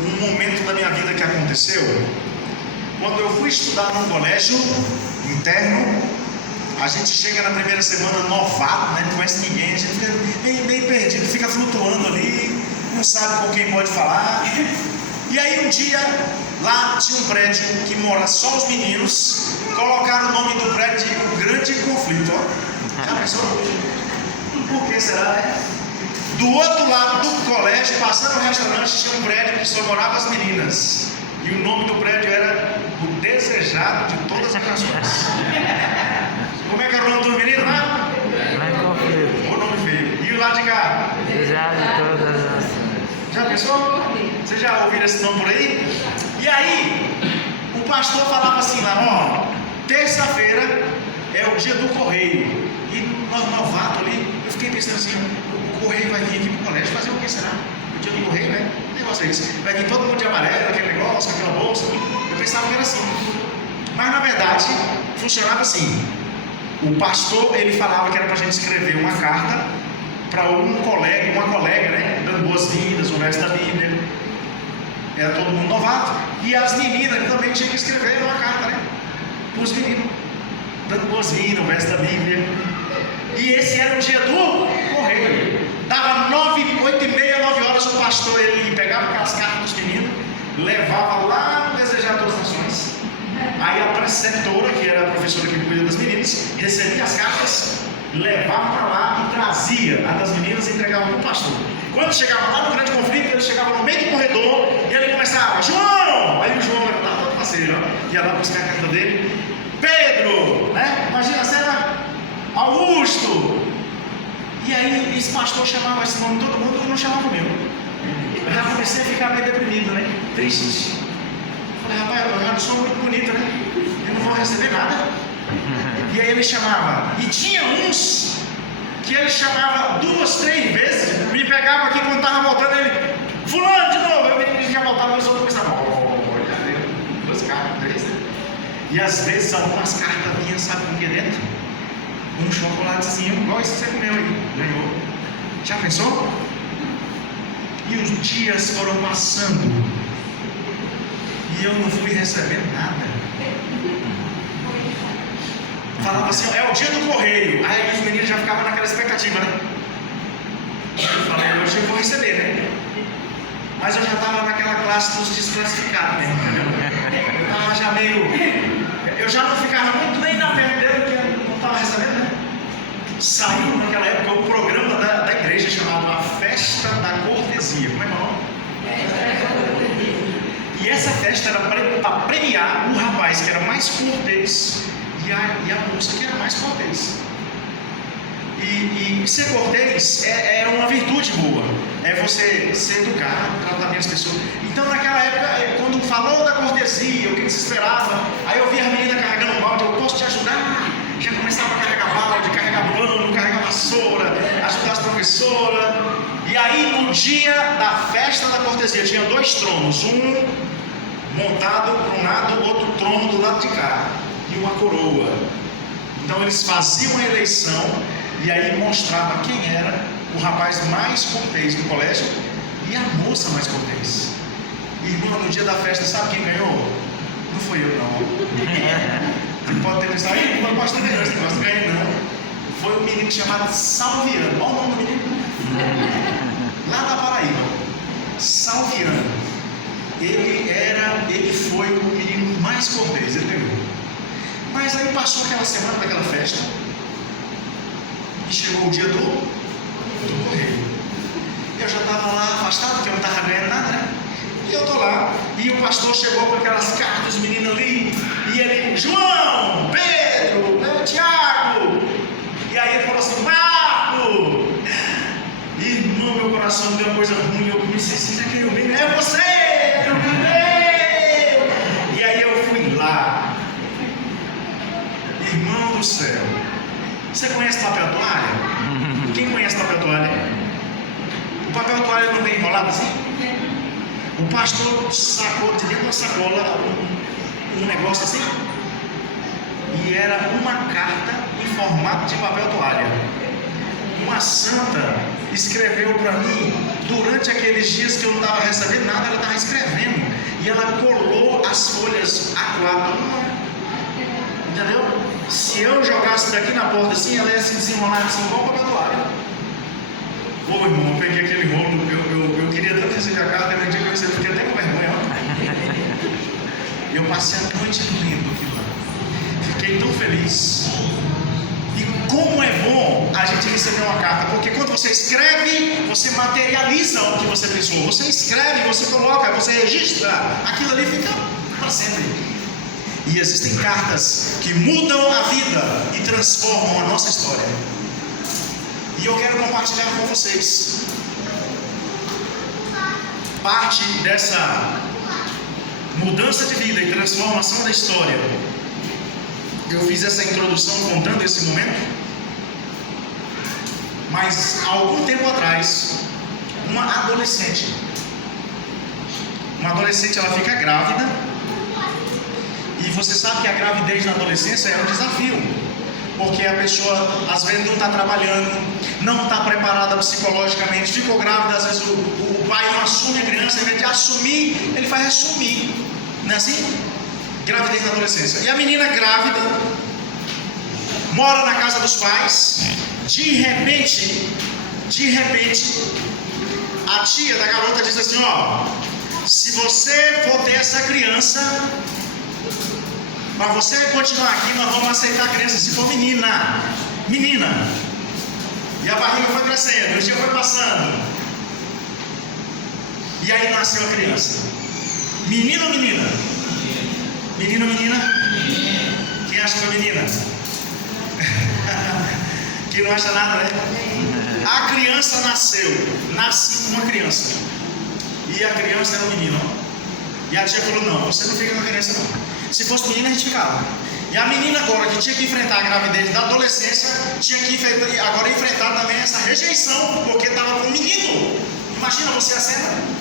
um momento da minha vida que aconteceu. Quando eu fui estudar num colégio interno, a gente chega na primeira semana novato, né? Não conhece ninguém, a gente fica meio perdido, fica flutuando ali, não sabe com quem pode falar. E aí um dia, lá tinha um prédio que mora só os meninos, colocaram o nome do prédio de O Grande Conflito, ó. Já pensou? Por que será, né? Do outro lado do colégio, passando no restaurante, tinha um prédio que só morava as meninas. E o nome do prédio era O Desejado de Todas as Nações. Como é que era o nome do menino lá? O nome feio. E o lado de cá? Desejado de Todas as Nações. Já pensou? Vocês já ouviram esse nome por aí? E aí, o pastor falava assim lá, ó, terça-feira é o dia do correio. E nós novatos ali, eu fiquei pensando assim, o correio vai vir aqui pro colégio fazer o que será? O dia do correio, né? Que negócio é esse? Vai vir todo mundo de amarelo, aquele negócio, aquela bolsa. Eu pensava que era assim. Mas na verdade, funcionava assim. O pastor, ele falava que era pra gente escrever uma carta para uma colega, né? Dando boas-vindas, o resto da Bíblia. Era todo mundo novato. E as meninas também tinham que escrever uma carta, né? Para os meninos, dando boas-vindas, o resto da Bíblia. E esse era o dia do correio. Dava 8h30, 9 horas, o pastor ele pegava aquelas cartas dos meninos, levava lá no Desejado de Todas as Nações. Aí a preceptora, que era a professora que cuida das meninas, recebia as cartas, levava para lá e trazia a das meninas e entregava para o pastor. Quando chegava lá no Grande Conflito, ele chegava no meio do corredor e ele começava, João! Aí o João levantava todo parceiro, ó, ia lá buscar a carta dele. Pedro, né? Imagina a cena, Augusto. E aí esse pastor chamava esse nome de todo mundo e não chamava o meu. Eu já comecei a ficar meio deprimido, né? Triste. Falei, rapaz, eu já não sou muito bonito, né? Eu não vou receber nada. E aí ele chamava. E tinha uns que ele chamava 2, 3 vezes. Me pegava aqui quando estava voltando, ele, fulano de novo. Eu menino já voltava, e os outros pensavam, olha, 2 cartas, 3, né? E às vezes algumas cartas vinham, sabe com o que dentro? Um chocolatezinho, igual esse que você comeu aí. Ganhou. Já pensou? E os dias foram passando. E eu não fui recebendo nada. Falava assim, é o dia do correio. Aí os meninos já ficavam naquela expectativa, né? Eu falei, hoje eu vou receber, né? Mas eu já estava naquela classe dos desclassificados mesmo, entendeu? Eu estava já meio... Eu já não ficava muito nem na perto dele, porque eu não estava recebendo, né? Saiu naquela época o programa da igreja chamado A Festa da Cortesia. Como é que é o nome? E essa festa era para premiar o rapaz que era mais cortês e a moça que era mais cortês. E ser cortês é uma virtude boa. É você ser educado, tratar bem as pessoas. Então naquela época, quando falou da cortesia, o que se esperava, aí eu via a menina carregando um balde, eu posso te ajudar? Já começava a carregar balde, carregar pano, carregar vassoura, ajudar as professoras. E aí no dia da festa da cortesia tinha 2 tronos, um montado para um lado, outro trono do lado de cá, e uma coroa. Então eles faziam a eleição e aí mostrava quem era o rapaz mais cortês do colégio e a moça mais cortês. E irmão, no dia da festa, sabe quem ganhou? Não fui eu não. Você pode ter pensado, não gosto de ganhar esse negócio, ganhei não. Foi um menino chamado Salviano. Olha o nome do menino. Lá da Paraíba. Salviano. Ele foi o menino mais cortês, ele ganhou. Mas aí passou aquela semana daquela festa e chegou o dia do correio. Eu já estava lá afastado, porque eu não estava ganhando nada, né? E eu estou lá, e o pastor chegou com aquelas cartas, os meninos ali, e ele, João, Pedro, Tiago, e aí ele falou assim, Marco, irmão, meu coração deu uma coisa ruim, eu comecei assim, já queria ouvir, é você, e aí eu fui lá, irmão do céu, você conhece papel toalha? Quem conhece papel toalha? O papel toalha não vem enrolado assim? O pastor sacou de dentro da sacola um negócio assim, e era uma carta em formato de papel toalha. Uma santa escreveu para mim durante aqueles dias que eu não estava recebendo nada, ela estava escrevendo. E ela colou as folhas A4. Entendeu? Se eu jogasse daqui na porta assim, ela ia se desenrolar assim, igual o papel toalha. Ô irmão, eu peguei aquele rolo, eu queria tanto receber a carta, no dia que eu recebi, eu fiquei até com vergonha. Eu passei a noite lendo aquilo lá. Fiquei tão feliz. E como é bom a gente receber uma carta, porque quando você escreve, você materializa o que você pensou. Você escreve, você coloca, você registra, aquilo ali fica para sempre. E existem cartas que mudam a vida e transformam a nossa história. E eu quero compartilhar com vocês parte dessa mudança de vida e transformação da história. Eu fiz essa introdução contando esse momento, mas há algum tempo atrás, uma adolescente ela fica grávida, e você sabe que a gravidez na adolescência é um desafio, porque a pessoa às vezes não está trabalhando, não está preparada psicologicamente, ficou grávida, às vezes o pai não assume a criança, ao invés de assumir, ele faz assumir, não é assim? Gravidez na adolescência. E a menina grávida mora na casa dos pais. De repente, a tia da garota diz assim: ó, se você for ter essa criança, para você continuar aqui, nós vamos aceitar a criança se for menina. E a barriga foi crescendo, o dia foi passando. E aí nasceu a criança. Menino ou menina? Menino ou menina? Quem acha que foi menina? Quem não acha nada, né? A criança nasci uma criança. E a criança era um menino. E a tia falou: não, você não fica com a criança não. Se fosse menina, a gente ficava. E a menina agora, que tinha que enfrentar a gravidez da adolescência, tinha que agora enfrentar também essa rejeição, porque estava com um menino. Imagina você a cena.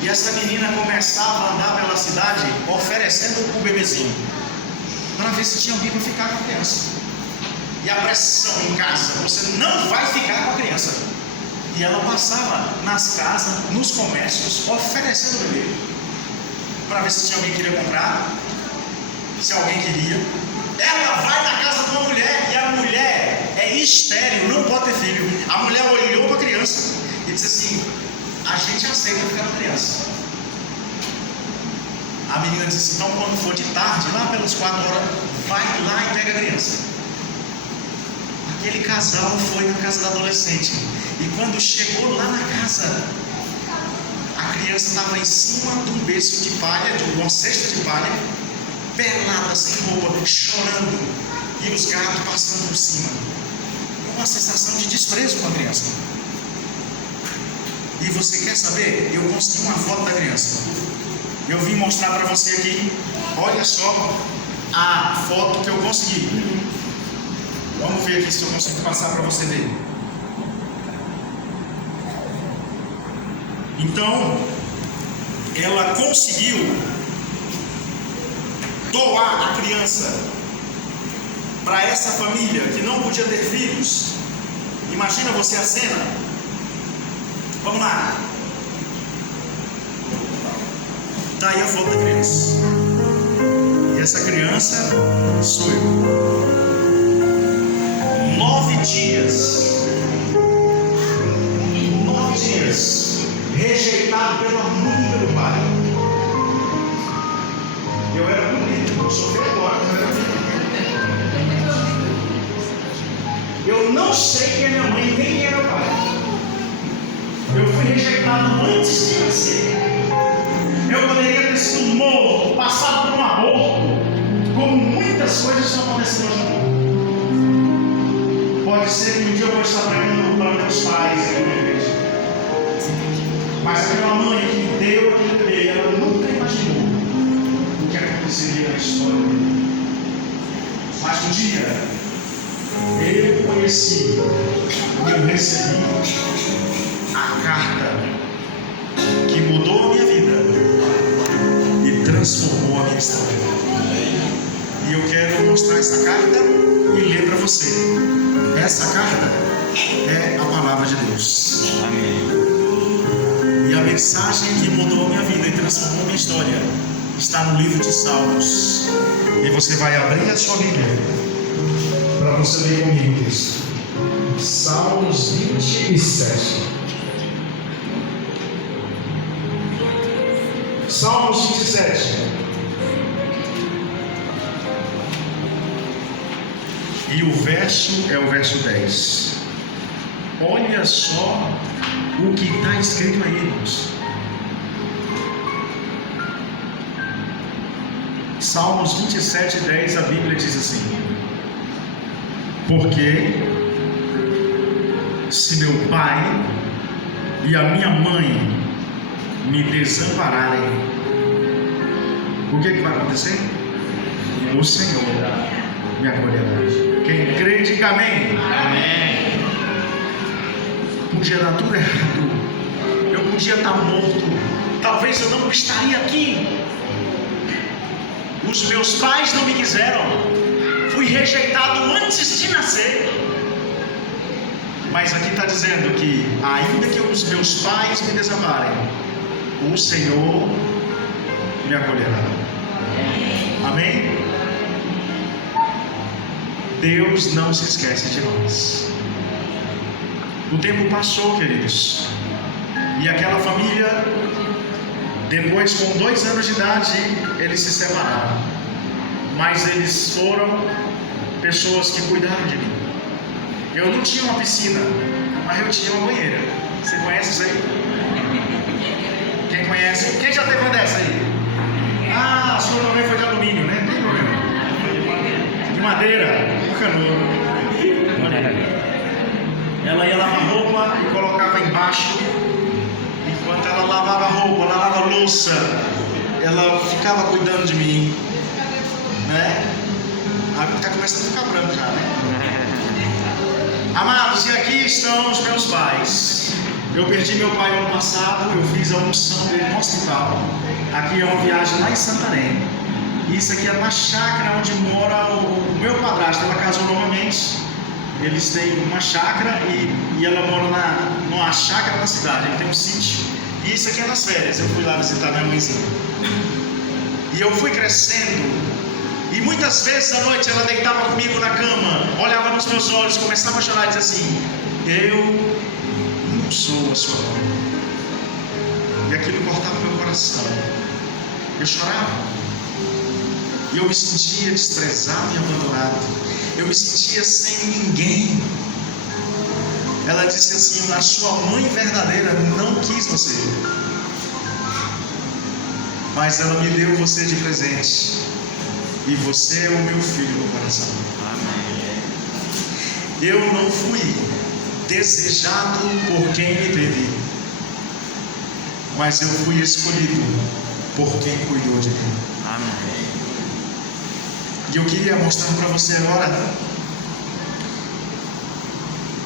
E essa menina começava a andar pela cidade oferecendo o bebezinho, para ver se tinha alguém para ficar com a criança. E a pressão em casa: você não vai ficar com a criança. E ela passava nas casas, nos comércios, oferecendo o bebê, para ver se tinha alguém que queria comprar, se alguém queria. Ela vai na casa de uma mulher, e a mulher é estéril, não pode ter filho. A mulher olhou para a criança e disse assim: a gente aceita ficar com a criança. A menina disse assim: então quando for de tarde, lá pelas 4 horas, vai lá e pega a criança. Aquele casal foi na casa da adolescente, e quando chegou lá na casa, a criança estava em cima de um berço de palha, de uma cesta de palha, pelada, sem roupa, chorando, e os gatos passando por cima. Uma sensação de desprezo com a criança. E você quer saber? Eu consegui uma foto da criança. Eu vim mostrar para você aqui. Olha só a foto que eu consegui. Vamos ver aqui se eu consigo passar para você ver. Então, ela conseguiu doar a criança para essa família que não podia ter filhos. Imagina você a cena. Vamos lá. Está aí a foto da criança. E essa criança sou eu. 9 dias. 9 dias. Rejeitado pela mãe e pelo pai. Eu era bonito. Eu sofri agora. Eu não sei quem é minha mãe nem quem é meu pai. Eu fui rejeitado antes de nascer. Eu poderia ter sido morto, passado por um aborto, como muitas coisas estão acontecendo hoje no mundo. Pode ser que um dia eu vou estar pregando para meus pais aqui na igreja. Mas aquela mãe que deu aquele bebê, ela nunca imaginou o que aconteceria na história dele. Mas um dia eu conheci, eu recebi a carta que mudou a minha vida e transformou a minha história. E eu quero mostrar essa carta e ler para você. Essa carta é a palavra de Deus. Amém. E a mensagem que mudou a minha vida e transformou minha história está no livro de Salmos. E você vai abrir a sua Bíblia para você ler comigo o texto. Salmos 27. Salmos 27. E o verso é o verso 10. Olha só o que está escrito aí, irmãos. Salmos 27, 10, a Bíblia diz assim: porque se meu pai e a minha mãe me desampararem, o que vai acontecer? O Senhor me acolherá. Quem crê, diga amém. Amém. Podia dar tudo errado, eu podia estar morto, talvez eu não estaria aqui. Os meus pais não me quiseram, fui rejeitado antes de nascer. Mas aqui está dizendo que, ainda que os meus pais me desamparem, o Senhor me acolherá. Amém? Deus não se esquece de nós. O tempo passou, queridos, e aquela família, depois, com 2 anos de idade, eles se separaram. Mas eles foram pessoas que cuidaram de mim. Eu não tinha uma piscina, mas eu tinha uma banheira. Você conhece isso aí? Quem conhece? Quem já teve uma dessa aí? Ah, a sua também foi de alumínio, né? Não tem problema. De madeira, um canudo. Ela ia lavar roupa e colocava embaixo. Enquanto ela lavava roupa, lavava louça, ela ficava cuidando de mim, né? Está começando a ficar branco já, né? Amados, e aqui estão os meus pais. Eu perdi meu pai ano passado, eu fiz a unção dele no hospital. Aqui é uma viagem lá em Santarém. Isso aqui é uma chácara onde mora o meu padrasto. Ela casou novamente. Eles têm uma chácara e ela mora numa chácara na cidade. Ele tem um sítio. E isso aqui é nas férias. Eu fui lá visitar minha mãezinha. E eu fui crescendo. E muitas vezes à noite ela deitava comigo na cama, olhava nos meus olhos, começava a chorar e dizia assim: eu não sou a sua mãe. E aquilo cortava meu coração. Eu chorava. E eu me sentia desprezado e abandonado. Eu me sentia sem ninguém. Ela disse assim: a sua mãe verdadeira não quis você, mas ela me deu você de presente. E você é o meu filho no coração. Eu não fui desejado por quem me teve, mas eu fui escolhido por quem cuidou de mim. Amém. E eu queria mostrar para você agora.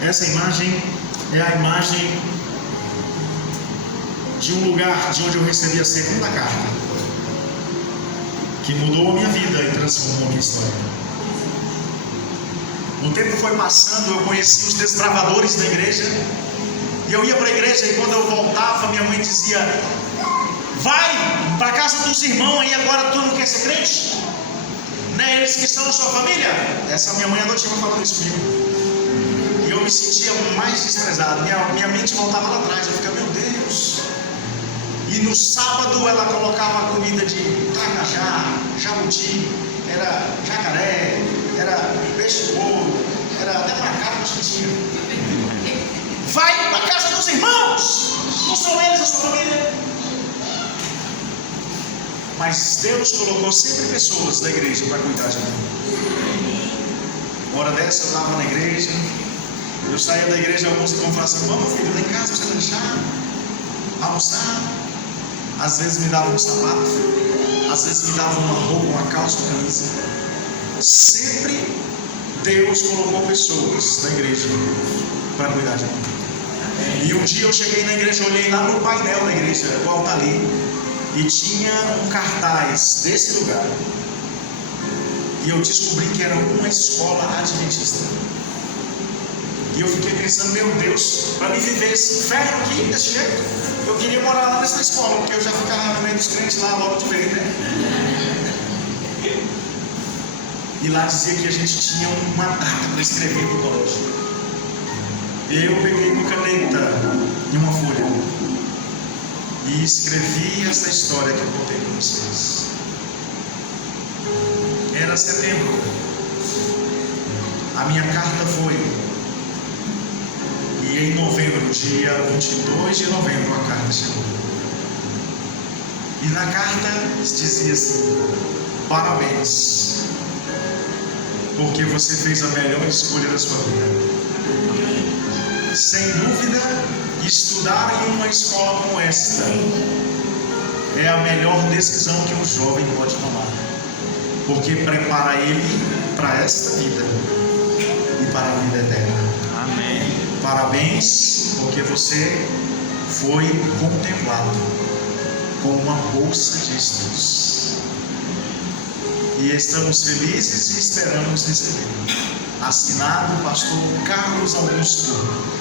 Essa imagem é a imagem de um lugar de onde eu recebi a segunda carta, que mudou a minha vida e transformou a minha história. O tempo foi passando, eu conheci os desbravadores da igreja. E eu ia para a igreja e quando eu voltava, minha mãe dizia: vai para a casa dos irmãos aí agora, tu não quer ser crente? Não é eles que são a sua família? Essa minha mãe adotiva falando isso comigo. E eu me sentia mais desprezado. Minha mente voltava lá atrás. Eu ficava: meu Deus. E no sábado ela colocava a comida de tacajá, jabuti, era jacaré, era peixe bolo, era até macaco que tinha. Vai para a casa dos irmãos, não são eles a sua família. Mas Deus colocou sempre pessoas da igreja para cuidar de mim. Uma hora dessa eu estava na igreja, eu saía da igreja, alguns irmãos falavam assim: vamos filho, lá em casa para você lanchar, almoçar. Às vezes me davam um sapato, às vezes me davam uma roupa, uma calça, uma camisa. Sempre Deus colocou pessoas na igreja para cuidar de mim. E um dia eu cheguei na igreja, olhei lá no painel da igreja, o altar ali, e tinha um cartaz desse lugar. E eu descobri que era uma escola adventista. E eu fiquei pensando, meu Deus, para me viver esse inferno aqui, desse jeito, eu queria morar lá nessa escola, porque eu já ficava no meio dos crentes lá logo de vez, né? E lá dizia que a gente tinha uma data para escrever no colégio. Eu peguei uma caneta e uma folha e escrevi essa história que eu contei para vocês. Era setembro. A minha carta foi. E em novembro, dia 22 de novembro, a carta chegou. E na carta dizia assim: parabéns, porque você fez a melhor escolha da sua vida. Sem dúvida, estudar em uma escola como esta é a melhor decisão que um jovem pode tomar, porque prepara ele para esta vida e para a vida eterna. Amém. Parabéns, porque você foi contemplado com uma bolsa de estudos. E estamos felizes e esperamos receber. Assinado pastor Carlos Augusto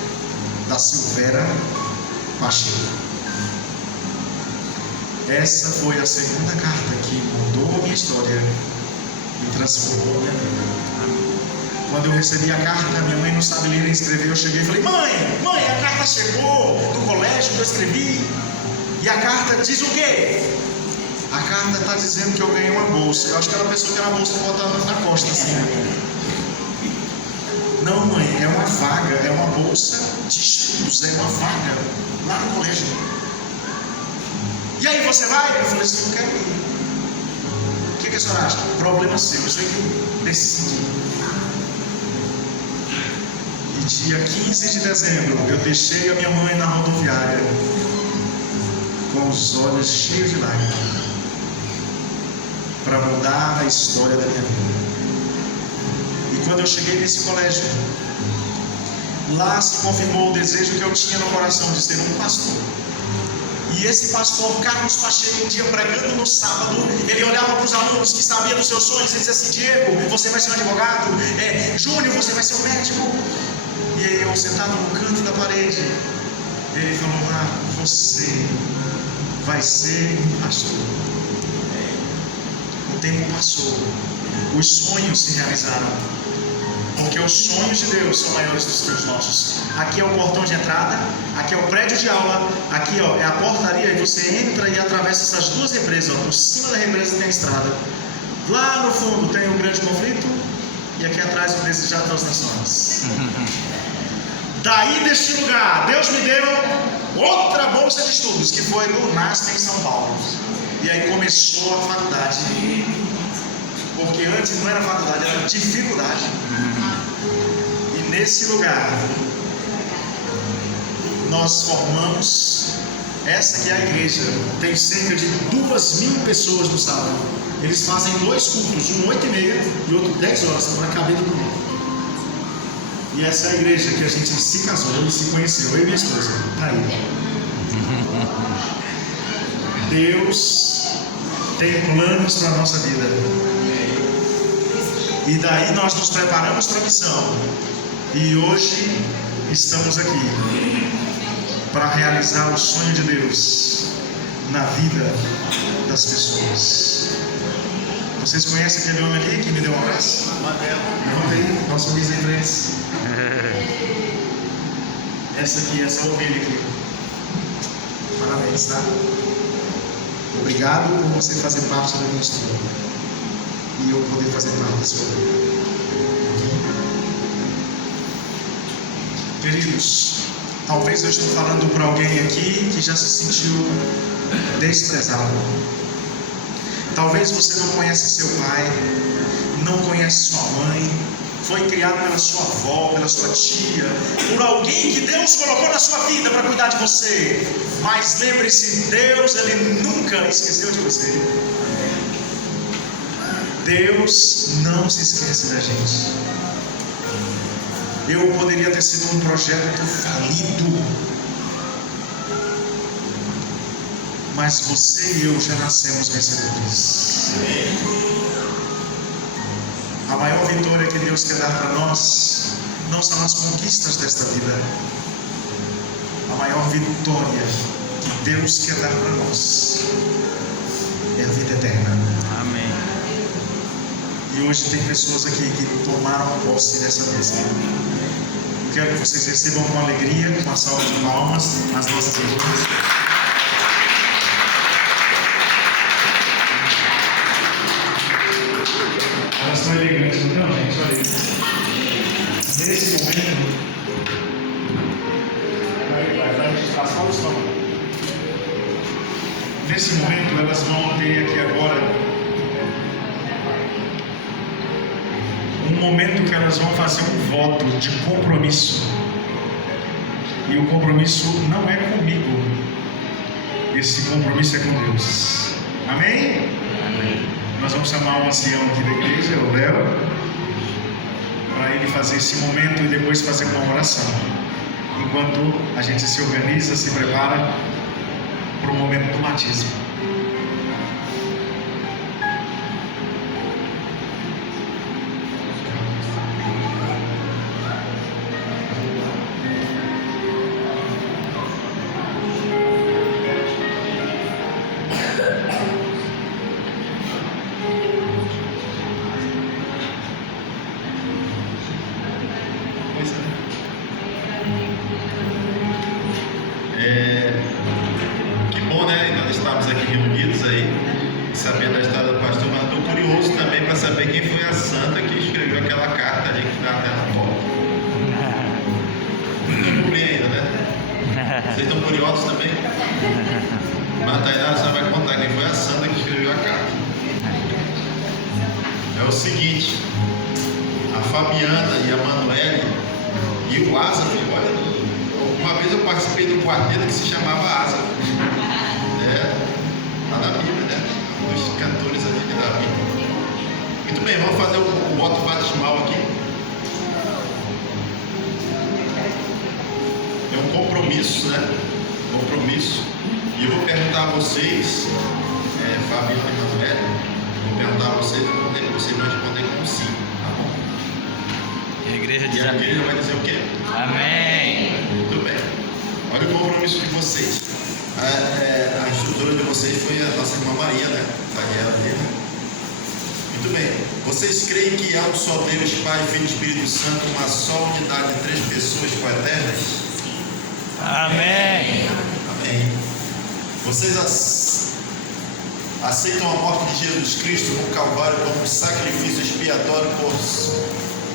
da Silveira Pacheco. Essa foi a segunda carta que mudou a minha história e transformou a minha vida. Quando eu recebi a carta, minha mãe não sabe ler nem escrever. Eu cheguei e falei: mãe, a carta chegou do colégio que eu escrevi. E a carta diz o quê? A carta está dizendo que eu ganhei uma bolsa. Eu acho que ela pensou que era uma bolsa que botava na costa assim. Não, mãe, é uma vaga, é uma bolsa de estudos, é uma vaga lá no colégio. E aí, você vai? Eu falei assim: não quero ir. O que a senhora acha? Problema seu, isso aí que decidi. E dia 15 de dezembro, eu deixei a minha mãe na rodoviária com os olhos cheios de lágrimas para mudar a história da minha vida. E quando eu cheguei nesse colégio, lá se confirmou o desejo que eu tinha no coração de ser um pastor. E esse pastor Carlos Pacheco, um dia pregando no sábado, ele olhava para os alunos que sabiam dos seus sonhos e dizia assim: Diego, você vai ser um advogado, Júnior, você vai ser um médico. E aí eu sentado no canto da parede, ele falou: Marco, você vai ser um pastor. O tempo passou, os sonhos se realizaram, porque os sonhos de Deus são maiores do que os nossos. Aqui é o portão de entrada, aqui é o prédio de aula, aqui é a portaria, e você entra e atravessa essas duas represas. Por cima da represa tem a estrada, lá no fundo tem um grande conflito, e aqui atrás o desejado das nações. Daí deste lugar, Deus me deu outra bolsa de estudos, que foi no NASP em São Paulo. E aí começou a faculdade, porque antes não era faculdade, era dificuldade. E nesse lugar nós formamos essa que é a igreja. Tem cerca de 2.000 pessoas no sábado. Eles fazem 2 cultos, um 8h30 e outro 10 horas, para caber todo mundo. E essa é a igreja que a gente se casou e se conheceu, eu e minha esposa. Tá aí. Deus tem planos para a nossa vida. E daí nós nos preparamos para a missão. E hoje estamos aqui para realizar o sonho de Deus na vida das pessoas. Vocês conhecem aquele homem ali que me deu um abraço? Levanta aí, nosso sorriso em frente. Essa aqui, essa ovelha aqui. Parabéns, tá? Obrigado por você fazer parte da minha história e eu poder fazer parte da sua vida. Queridos, talvez eu estou falando para alguém aqui que já se sentiu desprezado. Talvez você não conhece seu pai, não conhece sua mãe, foi criado pela sua avó, pela sua tia, por alguém que Deus colocou na sua vida para cuidar de você. Mas lembre-se, Deus, Ele nunca esqueceu de você. Deus não se esquece da gente. Eu poderia ter sido um projeto falido, mas você e eu já nascemos vencedores. A maior vitória que Deus quer dar para nós não são as conquistas desta vida. A maior vitória que Deus quer dar para nós é a vida eterna. Amém. E hoje tem pessoas aqui que tomaram posse dessa bênção. Quero que vocês recebam com alegria, com uma salva de palmas, as nossas irmãs. Elas estão elegantes, não, gente? Olha aí. Nesse momento, vai passar o som. Nesse momento, elas vão ter aqui agora um momento que elas vão fazer um voto de compromisso. E o compromisso não é comigo. Esse compromisso é com Deus. Amém? Amém. Nós vamos chamar o ancião aqui da igreja, o Léo, para ele fazer esse momento e depois fazer uma oração. Enquanto a gente se organiza, se prepara para o momento do batismo. Que bom, né? Nós estamos aqui reunidos aí, sabendo da história do pastor, mas estou curioso também para saber quem foi a santa que escreveu aquela carta ali que está até na foto. Não descobri ainda, né? Vocês estão curiosos também? Mas a Tainá só vai contar quem foi a santa que escreveu a carta. É o seguinte, a Fabiana e a Manuele e o Asa, olha. Uma vez eu participei de um quarteto que se chamava Asa. Está na Bíblia, né? Dos cantores aqui da Bíblia. Muito bem, vamos fazer o voto batismal aqui. É um compromisso, né? Compromisso. E eu vou perguntar a vocês, Fabiana e Manuel, vou perguntar a vocês, vocês vão responder com sim, tá bom? E a igreja diz E a amém. igreja vai dizer o quê? Amém. Muito bem. Olha o compromisso de vocês. A instrutora de vocês foi a nossa irmã Maria, né? Daniela ali, né? Muito bem. Vocês creem que há um só Deus, Pai, Filho e Espírito Santo, uma só unidade de 3 pessoas coeternas? Amém. Amém. Vocês aceitam a morte de Jesus Cristo no Calvário como um sacrifício expiatório por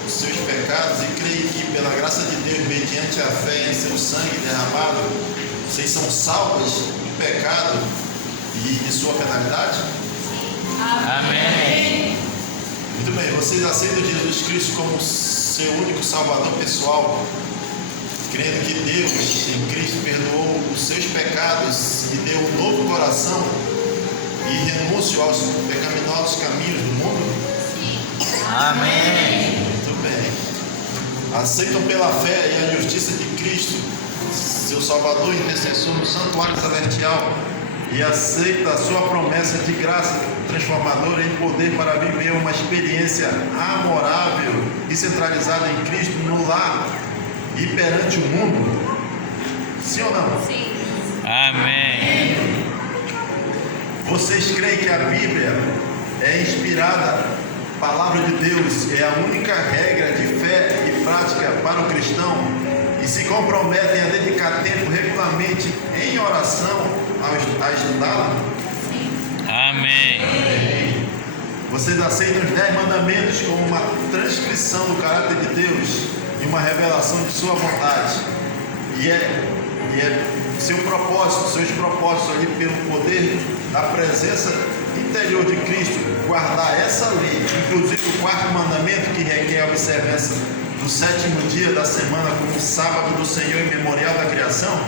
seus pecados e creem que pela graça de Deus, mediante a fé em seu sangue derramado, vocês são salvos do pecado e de sua penalidade? Amém. Muito bem, vocês aceitam Jesus Cristo como seu único salvador pessoal, crendo que Deus em Cristo perdoou os seus pecados e deu um novo coração e renúncio aos pecaminosos caminhos do mundo? Amém. Muito bem. Aceitam pela fé e a justiça de Cristo, seu Salvador e intercessor no santuário celestial, e aceita a sua promessa de graça transformadora em poder para viver uma experiência amorável e centralizada em Cristo no lar e perante o mundo? Sim ou não? Sim. Amém. Vocês creem que a Bíblia é inspirada, palavra de Deus, é a única regra de fé e prática para o cristão, e se comprometem a dedicar tempo regularmente em oração a estudá-la? Amém. Vocês aceitam os 10 mandamentos como uma transcrição do caráter de Deus e uma revelação de sua vontade, e é seu propósito, seus propósitos ali pelo poder da presença interior de Cristo, guardar essa lei, inclusive o 4º mandamento que requer a observância do 7º dia da semana como sábado do Senhor e memorial da criação?